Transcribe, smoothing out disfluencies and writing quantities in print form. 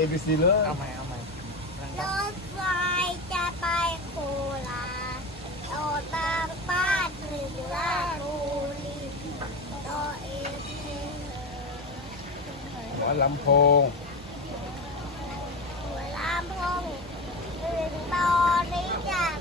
ABC เลย เอาใหม่เอาใหม่นั่ง ร ครับ ถไฟจะไปโคราชต่อตามป้าถึงราชบุรีต่อเอฟเอ หัวลำโพง หัวลำโพงถึงตอนนี้จาก